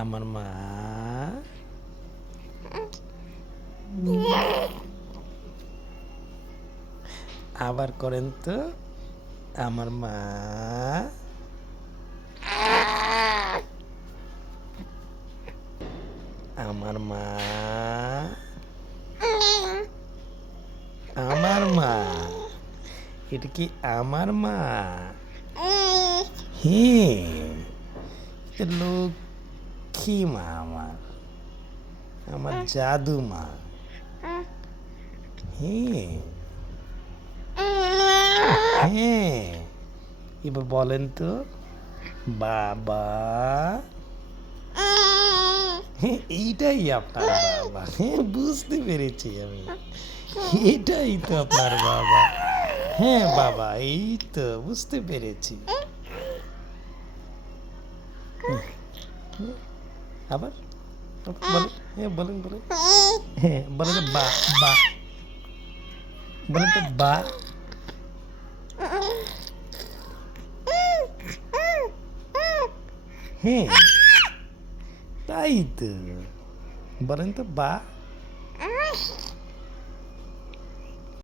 আমার মা। আবার করেন তো, আমার মা। আমার মা। আমার মা। এটা কি আমার মা? হ্যাঁ, এটা লক্ষ্মী মা আমার, আমার জাদু মা। হ্যাঁ হ্যাঁ, এবার বলেন তো, বাবা। হ্যাঁ, এইটাই আপনার বাবা। হ্যাঁ, বুঝতে পেরেছি আমি, এটাই তো আপনার বাবা। হ্যাঁ বাবা, এই তো বুঝতে পেরেছি। আবার আবার বলেন, হ্যাঁ বলেন বলেন, হ্যাঁ বলেন তো, বা বা, বলেন তো বা। হ্যাঁ, তাই তো, বলেন তো বা।